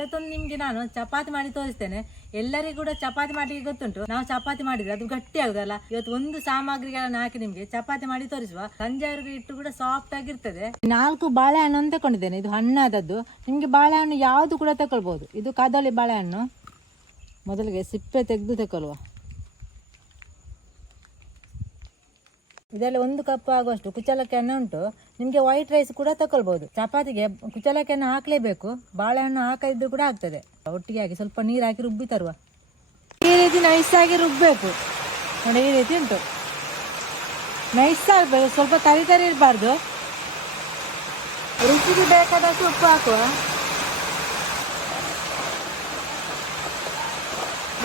ಇವತ್ತೊಂದು ನಿಮ್ಗೆ ನಾನು ಚಪಾತಿ ಮಾಡಿ ತೋರಿಸ್ತೇನೆ. ಎಲ್ಲರಿಗೂ ಕೂಡ ಚಪಾತಿ ಮಾಡ್ಲಿಕ್ಕೆ ಗೊತ್ತುಂಟು. ನಾವು ಚಪಾತಿ ಮಾಡಿದ್ರೆ ಅದು ಗಟ್ಟಿ ಆಗುದಲ್ಲ. ಇವತ್ತು ಒಂದು ಸಾಮಗ್ರಿಗಳನ್ನು ಹಾಕಿ ನಿಮ್ಗೆ ಚಪಾತಿ ಮಾಡಿ ತೋರಿಸುವ. ಸಂಜೆವರೆಗೂ ಇಟ್ಟು ಕೂಡ ಸಾಫ್ಟ್ ಆಗಿರ್ತದೆ. 4 ಬಾಳೆಹಣ್ಣು ತಗೊಂಡಿದ್ದೇನೆ. ಇದು ಹಣ್ಣಾದದ್ದು. ನಿಮ್ಗೆ ಬಾಳೆಹಣ್ಣು ಯಾವುದು ಕೂಡ ತಗೊಳ್ಬಹುದು. ಇದು ಕದಳಿ ಬಾಳೆಹಣ್ಣು. ಮೊದಲಿಗೆ ಸಿಪ್ಪೆ ತೆಗೆದು ತಗೊಳ್ಳುವ. ಇದರಲ್ಲಿ 1 ಕಪ್ ಆಗುವಷ್ಟು ಕುಚ್ಚಲಕ್ಕಿ ಅನ್ನ ಉಂಟು. ನಿಮಗೆ ವೈಟ್ ರೈಸ್ ಕೂಡ ತಗೊಳ್ಬಹುದು. ಚಪಾತಿಗೆ ಕುಚ್ಚಲಕ್ಕಿ ಅನ್ನ ಹಾಕಲೇಬೇಕು. ಬಾಳೆಹಣ್ಣು ಹಾಕದಿದ್ರು ಕೂಡ ಆಗ್ತದೆ. ಒಟ್ಟಿಗೆ ಹಾಕಿ ಸ್ವಲ್ಪ ನೀರು ಹಾಕಿ ರುಬ್ಬಿ ತರುವ. ಈ ರೀತಿ ನೈಸ್ ಆಗಿ ರುಬ್ಬಬೇಕು ನೋಡಿ. ಈ ರೀತಿ ಉಂಟು, ನೈಸ್ ಆಗಬೇಕು. ಸ್ವಲ್ಪ ತರಿ ಇರಬಾರ್ದು. ರುಚಿಗೆ ಬೇಕಾದಷ್ಟು ಉಪ್ಪು ಹಾಕುವ.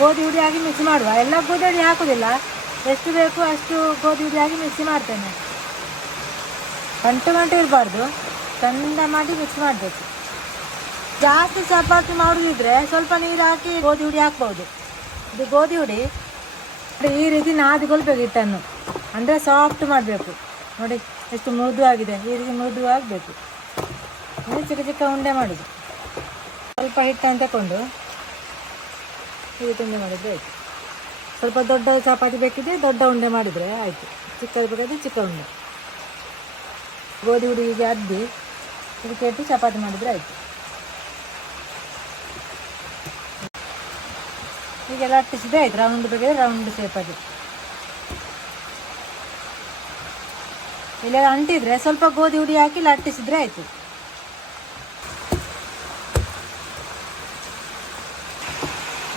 ಗೋಧಿ ಹುಡಿ ಹಾಕಿ ಮಿಕ್ಸ್ ಮಾಡುವ. ಎಲ್ಲ ಗೋಧಿ ಹುಡಿ ಹಾಕುದಿಲ್ಲ, ಎಷ್ಟು ಬೇಕು ಅಷ್ಟು ಗೋಧಿ ಹುಡಿ ಹಾಕಿ ಮಿಕ್ಸ್ ಮಾಡ್ತೇನೆ. ಗಂಟು ಇರಬಾರ್ದು, ಚಂದ ಮಾಡಿ ಮಿಕ್ಸ್ ಮಾಡಬೇಕು. ಜಾಸ್ತಿ ಚಪಾತಿ ಮಾಡುದಿದ್ರೆ ಸ್ವಲ್ಪ ನೀರು ಹಾಕಿ ಗೋಧಿ ಹುಡಿ ಹಾಕ್ಬೋದು. ಇದು ಗೋಧಿ ಹುಡಿ ಈ ರೀತಿ ನಾದಿಕೊಳ್ಬೇಕು ಹಿಟ್ಟನ್ನು, ಅಂದರೆ ಸಾಫ್ಟ್ ಮಾಡಬೇಕು. ನೋಡಿ ಎಷ್ಟು ಮೃದು ಆಗಿದೆ. ಈ ರೀತಿ ಮೃದು ಆಗಬೇಕು. ಚಿಕ್ಕ ಚಿಕ್ಕ ಉಂಡೆ ಮಾಡೋದು. ಸ್ವಲ್ಪ ಹಿಟ್ಟನ್ನು ತಗೊಂಡು ಈ ರೀತಿ ಉಂಡೆ ಮಾಡಿದರೆ ಆಯಿತು. ಸ್ವಲ್ಪ ದೊಡ್ಡ ಚಪಾತಿ ಬೇಕಿದ್ರೆ ದೊಡ್ಡ ಉಂಡೆ ಮಾಡಿದರೆ ಆಯಿತು. ಚಿಕ್ಕದು ಬೇಕಾದರೆ ಚಿಕ್ಕ ಉಂಡೆ. ಗೋಧಿ ಹುಡಿಗೆ ಅದ್ದಿ ಇದಕ್ಕೆ ಇಟ್ಟು ಚಪಾತಿ ಮಾಡಿದರೆ ಆಯಿತು. ಹೀಗೆಲ್ಲ ಅಟ್ಟಿಸಿದ್ರೆ ಆಯ್ತು. ರೌಂಡ್ ಬೇಕಾದ್ರೆ ರೌಂಡ್ ಶೇಪಲ್ಲಿ. ಇಲ್ಲೆಲ್ಲ ಅಂಟಿದ್ರೆ ಸ್ವಲ್ಪ ಗೋಧಿ ಹುಡಿ ಹಾಕಿ ಇಲ್ಲಿ ಅಟ್ಟಿಸಿದ್ರೆ ಆಯಿತು.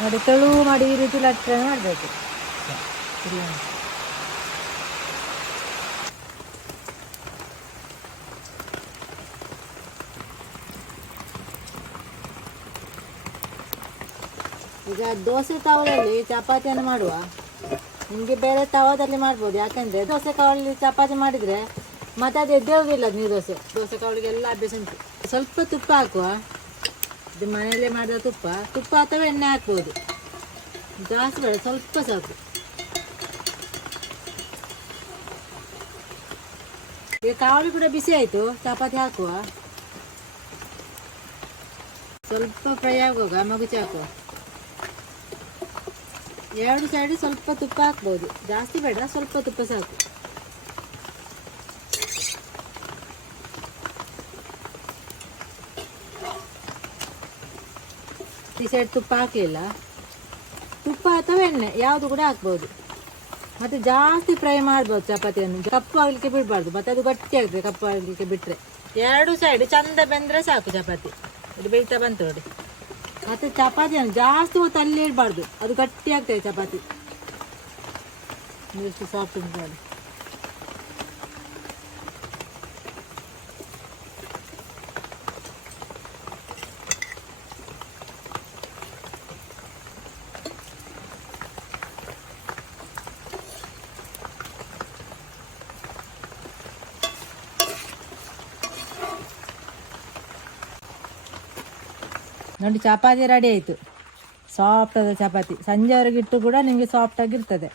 ನೋಡಿ ತೆಳು ಮಾಡಿ ಈ ರೀತಿ ಲಟ್ಟೆ ಮಾಡಬೇಕು. ಈಗ ದೋಸೆ ತವದಲ್ಲಿ ಚಪಾತಿಯನ್ನು ಮಾಡುವ. ನಿಮಗೆ ಬೇರೆ ತವದಲ್ಲಿ ಮಾಡ್ಬೋದು. ಯಾಕೆಂದರೆ ದೋಸೆ ಕವಲಲ್ಲಿ ಚಪಾತಿ ಮಾಡಿದರೆ ಮತ್ತೆ ಅದು ಎದ್ದೇಳುವುದಿಲ್ಲ. ನೀರು ದೋಸೆ ಕವಲಿಗೆಲ್ಲ ಅಭ್ಯಾಸ ಉಂಟು. ಸ್ವಲ್ಪ ತುಪ್ಪ ಹಾಕುವ. ಇದು ಮನೆಯಲ್ಲೇ ಮಾಡಿದ ತುಪ್ಪ ಅಥವಾ ಎಣ್ಣೆ ಹಾಕ್ಬೋದು. ಜಾಸ್ತಿ ಬೇಡ, ಸ್ವಲ್ಪ ಸಾಕು. ಈಗ ಕಾವಲಿ ಕೂಡ ಬಿಸಿ ಆಯಿತು. ಚಪಾತಿ ಹಾಕುವ. ಸ್ವಲ್ಪ ಫ್ರೈ ಆಗುವಾಗ ಮಗುಚಿ ಹಾಕುವ. 2 ಸೈಡ್ ಸ್ವಲ್ಪ ತುಪ್ಪ ಹಾಕ್ಬೋದು. ಜಾಸ್ತಿ ಬೇಡ, ಸ್ವಲ್ಪ ತುಪ್ಪ ಸಾಕು. ಈ ಸೈಡ್ ತುಪ್ಪ ಹಾಕಲಿಲ್ಲ. ತುಪ್ಪ ಅಥವಾ ಎಣ್ಣೆ ಯಾವುದು ಕೂಡ ಹಾಕ್ಬೋದು. ಮತ್ತು ಜಾಸ್ತಿ ಫ್ರೈ ಮಾಡ್ಬೋದು. ಚಪಾತಿಯನ್ನು ಕಪ್ಪು ಆಗಲಿಕ್ಕೆ ಬಿಡಬಾರ್ದು, ಮತ್ತು ಅದು ಗಟ್ಟಿ ಆಗ್ತದೆ. ಕಪ್ಪು ಆಗಲಿಕ್ಕೆ ಬಿಟ್ಟರೆ 2 ಸೈಡ್ ಚಂದ ಬೆಂದರೆ ಸಾಕು. ಚಪಾತಿ ಇದು ಬೇಯ್ತಾ ಬಂತು ನೋಡಿ. ಮತ್ತು ಚಪಾತಿಯನ್ನು ಜಾಸ್ತಿ ಹೊತ್ತು ಅಲ್ಲಿ ಇಡಬಾರ್ದು, ಅದು ಗಟ್ಟಿ ಆಗ್ತದೆ ಚಪಾತಿ. ಎಷ್ಟು ಸಾಫ್ಟ್ ಉಂಟು ನೋಡಿ. ನೋಡಿ ಚಪಾತಿ ರೆಡಿ ಆಯಿತು. ಸಾಫ್ಟ್ ಆದ ಚಪಾತಿ. ಸಂಜೆವರೆಗೆ ಇಟ್ಟು ಕೂಡ ನಿಮಗೆ ಸಾಫ್ಟ್ ಆಗಿರ್ತದೆ.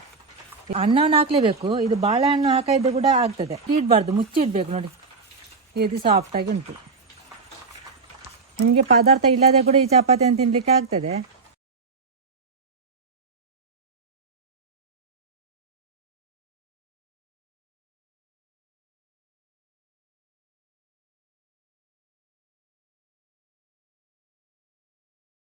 ಅನ್ನವನ್ನು ಹಾಕಲೇಬೇಕು. ಇದು ಬಾಳೆಹಣ್ಣು ಹಾಕಿದ್ದು ಕೂಡ ಆಗ್ತದೆ. ಇಡಬಾರ್ದು, ಮುಚ್ಚಿಡಬೇಕು. ನೋಡಿ ಈ ರೀತಿ ಸಾಫ್ಟಾಗಿ ಉಂಟು. ನಿಮಗೆ ಪದಾರ್ಥ ಇಲ್ಲದೆ ಕೂಡ ಈ ಚಪಾತಿಯನ್ನು ತಿನ್ನಲಿಕ್ಕೆ ಆಗ್ತದೆ.